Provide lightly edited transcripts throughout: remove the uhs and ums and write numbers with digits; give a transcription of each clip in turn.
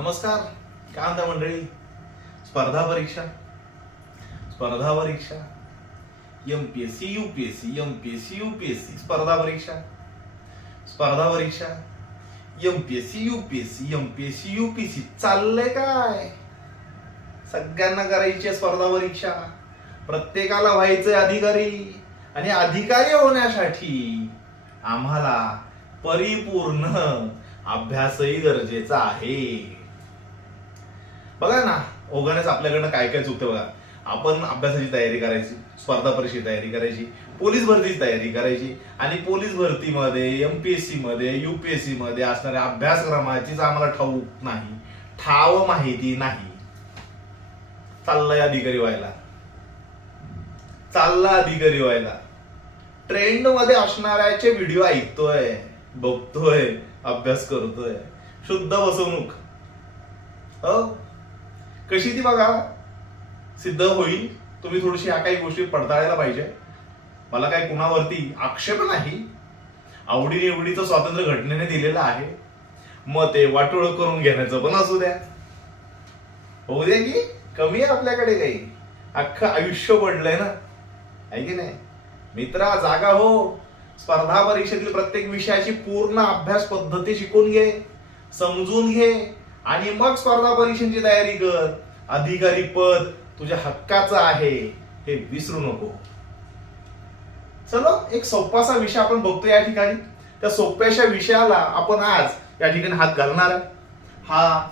नमस्कार. काय म्हणता मंडळी? स्पर्धा परीक्षा एमपीएससी यूपीएससी स्पर्धा परीक्षा एमपीएससी यूपीएससी चाललंय काय? सगळ्यांना करायची स्पर्धा परीक्षा, प्रत्येकाला व्हायचंय अधिकारी, आणि अधिकारी होण्यासाठी आम्हाला परिपूर्ण अभ्यासही गरजेचा आहे. बघा ना, ओघानेच आपल्याकडनं काय काय चुकतं बघा. आपण अभ्यासाची तयारी करायची, स्पर्धा परीक्षेची तयारी करायची, पोलीस भरतीची तयारी करायची, आणि पोलीस भरतीमध्ये, एमपीएससी मध्ये, यूपीएससी मध्ये असणाऱ्या अभ्यासक्रमाचीच आम्हाला ठाऊक नाही, ठाव माहिती नाही. चाललाय अधिकारी व्हायला, ट्रेंड मध्ये असणाऱ्याचे व्हिडिओ ऐकतोय, बघतोय, अभ्यास करतोय. शुद्ध फसवणूक. कशी ती बघा सिद्ध होईल. तुम्ही थोडीशी ह्या काही गोष्टी पडताळायला पाहिजे. मला काही कुणावरती आक्षेप नाही. आवडीनिवडीचं स्वातंत्र्य घटनेने दिलेलं आहे. मग ते वाटोळ करून घेण्याचं पण असू द्या, होऊ द्या की. कमी आहे आपल्याकडे काही? अख्खं आयुष्य पडलंय ना, आहे की नाही? मित्रा, जागा हो. स्पर्धा परीक्षेतील प्रत्येक विषयाची पूर्ण अभ्यास पद्धती शिकून घे, समजून घे, आणि मग स्पर्धा परीक्षेची तयारी कर. अधिकारी पद तुझ्या हक्काचं आहे हे विसरू नको. चलो, एक सोपासा विषय आपण बघतो या ठिकाणी. त्या सोप्याशा विषयाला आपण आज या ठिकाणी हात घालणार आहे. हा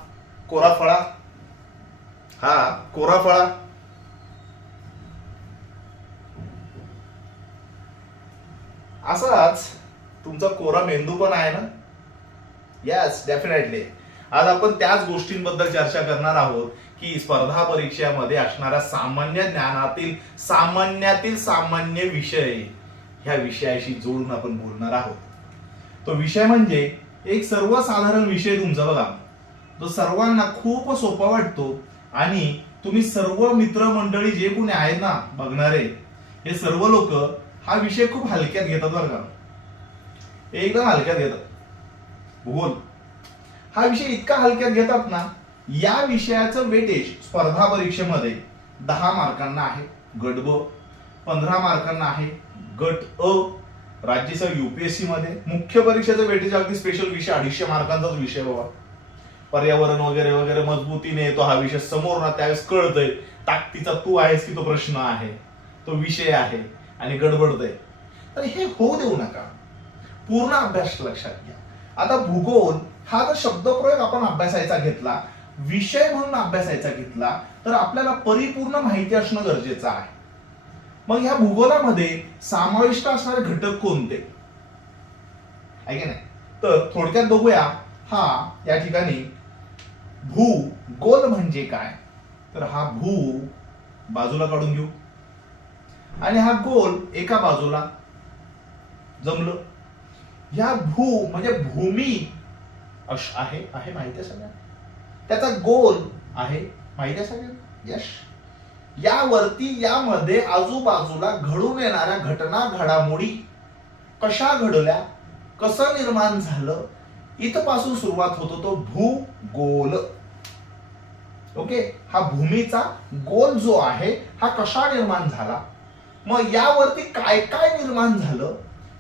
कोरा फळा. असाच तुमचा कोरा मेंदू पण आहे ना? Yes, definitely. आज आपण त्याच गोष्टींबद्दल चर्चा करणार आहोत की स्पर्धा परीक्षेमध्ये असणाऱ्या सामान्य ज्ञानातील सामान्य विषय, ह्या विषयाशी जोडून आपण बोलणार आहोत. तो विषय म्हणजे एक सर्वसाधारण विषय तुमचा बघा, जो सर्वांना खूप सोपा वाटतो, आणि तुम्ही सर्व मित्रमंडळी जे कोणी आहेत ना बघणारे, हे सर्व लोक हा विषय खूप हलक्यात घेतात बरं का, एकदम हलक्यात घेतात. भूगोल हा विषय इतका हलक्यात घेतात ना, या विषयाचं वेटेज स्पर्धा परीक्षेमध्ये 10 मार्कांना आहे गट ब, 15 मार्कांना आहे गट अ. राज्यसेवा यूपीएससी मध्ये मुख्य परीक्षेचं वेटेज अगदी स्पेशल विषय 250 मार्कांचाच विषय बाबा. पर्यावरण वगैरे वगैरे मजबूतीने येतो हा विषय समोर ना, त्यावेळेस कळतंय ताकदीचा तू आहेस की तो प्रश्न आहे, तो विषय आहे, आणि गडबडतंय. तर हे होऊ देऊ नका. पूर्ण अभ्यास लक्षात घ्या. आता भूगोल हा जर शब्दप्रयोग आपण अभ्यासायचा घेतला, विषय म्हणून अभ्यासायचा घेतला, तर आपल्याला परिपूर्ण माहिती असणं गरजेचं आहे. मग ह्या भूगोलामध्ये समाविष्ट असणारे घटक कोणते आहे की नाही? तर थोडक्यात बघूया. हा या ठिकाणी भूगोल म्हणजे काय? तर हा भू बाजूला काढून घेऊ, आणि हा गोल एका बाजूला जमलं. ह्या भू म्हणजे भूमी आहे माहिती आहे सगळ्यांना. त्याचा गोल आहे माहिती आहे सगळ्यांना. यश. यावरती यामध्ये आजूबाजूला घडून येणाऱ्या घटना घडामोडी कशा घडल्या, कसं निर्माण झालं, इथपासून सुरुवात होतो तो भूगोल. ओके. हा भूमीचा गोल जो आहे हा कशा निर्माण झाला, मग यावरती काय काय निर्माण झालं,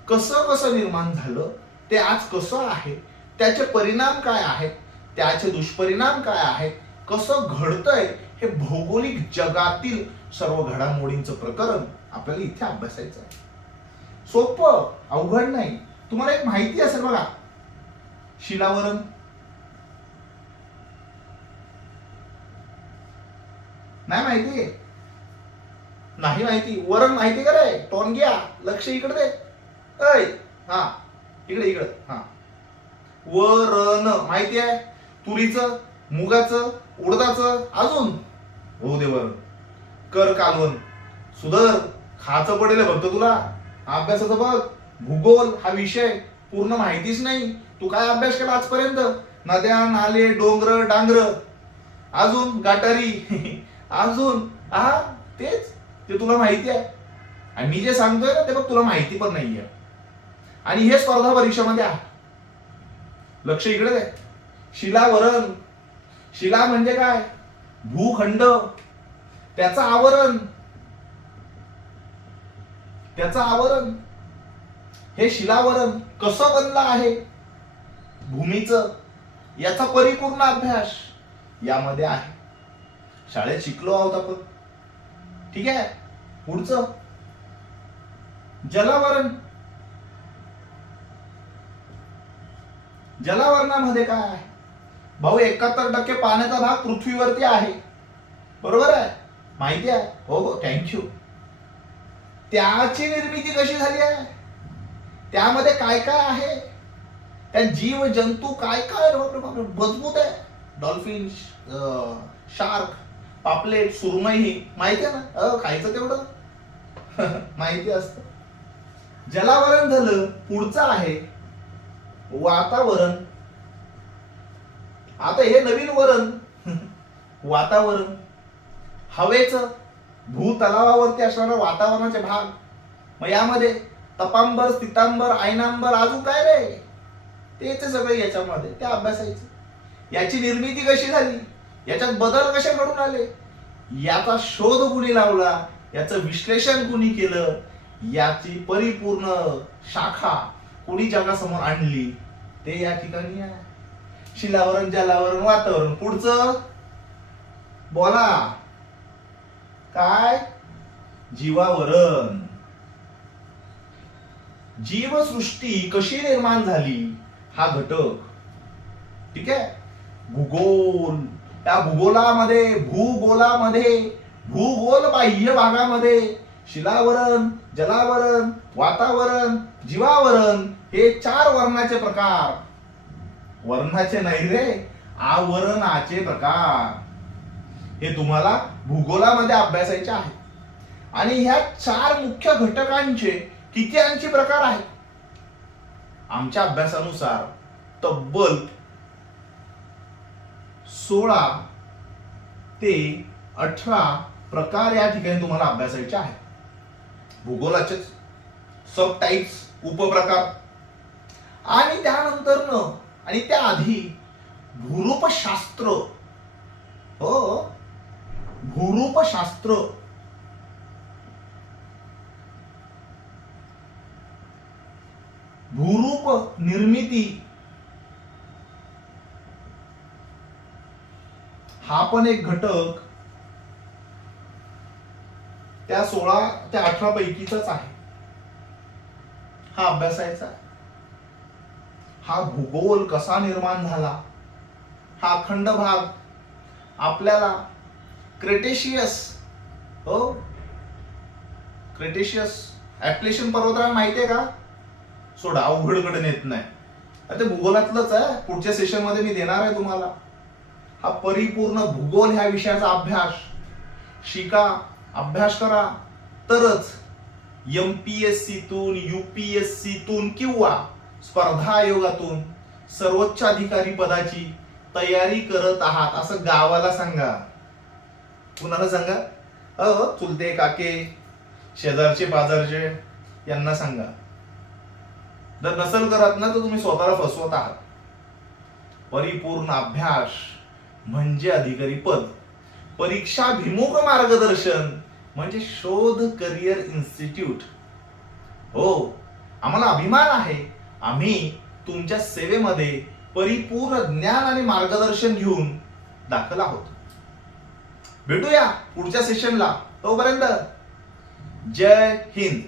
कसं निर्माण झालं, ते आज कसं आहे, त्याचे परिणाम काय आहेत, त्याचे दुष्परिणाम काय आहेत, कसं घडतंय, हे भौगोलिक जगातील सर्व घडामोडींचं प्रकरण आपल्याला इथे अभ्यासायचं आहे. सोपं, अवघड नाही. तुम्हाला एक माहिती असेल बघा, शिलावरण. नाही माहिती? नाही माहिती. वरण माहिती का रे? टोन घ्या, लक्ष इकडे दे. ऐ, हा इकडे हा. वरण माहिती आहे? तुरीचं, मुगाचं, उडदाचं, अजून होऊ दे वरण. कर कालवण, सुधर, खाचं पडेल फक्त तुला. अभ्यासाचं बघ. भूगोल हा विषय पूर्ण माहितीच नाही. तू काय अभ्यास केला आजपर्यंत? नद्या, नाले, डोंगर, डांगर, अजून गाटारी, अजून तेच ते तुला माहिती आहे. आणि मी जे सांगतोय ना ते बघ तुला माहिती पण नाहीये. आणि हे स्पर्धा परीक्षेमध्ये आहे. लक्ष इकडे दे. शिलावरण शिला म्हणजे काय? भूखंड, त्याचं आवरण, त्याचं आवरण. हे शिलावरण कसं बनलं आहे भूमीचं, याचा परिपूर्ण अभ्यास यामध्ये आहे. शाळेत शिकलो आहोत आपण. ठीक आहे. पुढचं जलावरण. जलावरणामध्ये काय आहे भाऊ? 71% पाण्याचा भाग पृथ्वीवरती आहे. बरोबर आहे? माहिती आहे? हो हो, थँक्यू. त्याची निर्मिती कशी झाली आहे, त्यामध्ये काय काय आहे, त्या जीव जंतू काय काय मजबूत आहे. डॉल्फिन, शार्क, पापलेट, सुरमई, माहिती आहे ना? खायचं तेवढं माहिती असतं. जलावरण झालं. पुढचं आहे वातावरण. आता हे नवीन वरण वातावरण. हवेचं, भूतलावावरती असणारं वातावरणाचे भाग. मग यामध्ये तपांबर, स्थितांबर, आयनांबर, अजून काय रे, तेच सगळं याच्यामध्ये ते अभ्यासायचं. याची निर्मिती कशी झाली, याच्यात बदल कसे घडून आले, याचा शोध कुणी लावला, याचं विश्लेषण कुणी केलं, याची परिपूर्ण शाखा कुणी जगासमोर आणली, ते या ठिकाणी आहे. शिलावरण, जलावरण, वातावरण. पुढचं बोला काय? जीवावरण. जीवसृष्टी कशी निर्माण झाली हा घटक. ठीक आहे. भूगोल. त्या भूगोलामध्ये, भूगोल बाह्य भागामध्ये शिलावरण, जलावरण, वातावरण, जीवावरण हे 4 वर्णाचे प्रकार. वर्णाचे नाही रे, आवरणाचे प्रकार. हे तुम्हाला भूगोलामध्ये अभ्यासायचे आहे. आणि ह्या 4 मुख्य घटकांचे किती प्रकार आहेत? आमच्या अभ्यासानुसार तब्बल 16 ते 18 प्रकार या ठिकाणी तुम्हाला अभ्यासायचे आहेत. भूगोलाचे सब टाइप्स, उपप्रकार. आणि त्यानंतर आणि त्याआधी भूरूपशास्त्र. हो, भूरूपशास्त्र. भूरूप निर्मिती हा पण एक घटक त्या 16 ते 18 पैकीचाच आहे. हा अभ्यासायचा. हा भूगोल कसा निर्माण झाला, हा अखंड भाग आपल्याला क्रेटेशियस, हो क्रेटेशियस ऍप्लेशियन पर्वतरांग माहितीये का? सोडा, अवघडकडे नेत नाही. ते भूगोलातलंच आहे. पुढच्या सेशन मध्ये मी देणार आहे तुम्हाला. हा परिपूर्ण भूगोल ह्या विषयाचा अभ्यास शिका, अभ्यास करा, तरच MPSC तून, UPSC तून किंवा स्पर्धा आयोगातून सर्वोच्च अधिकारी पदाची तयारी करत आहात असं गावाला सांगा. कुणाला सांगा? चुलते, काके, शेजारचे, पाजारचे यांना सांगा. जर नसेल करत ना तर तुम्ही स्वतःला फसवत आहात. परिपूर्ण अभ्यास म्हणजे अधिकारी पद. परीक्षाभिमुख मार्गदर्शन म्हणजे शोध करिअर इन्स्टिट्यूट. हो, आम्हाला अभिमान आहे. आम्ही तुमच्या सेवेमध्ये परिपूर्ण ज्ञान आणि मार्गदर्शन घेऊन दाखल आहोत. भेटूया पुढच्या सेशनला. तोपर्यंत जय हिंद.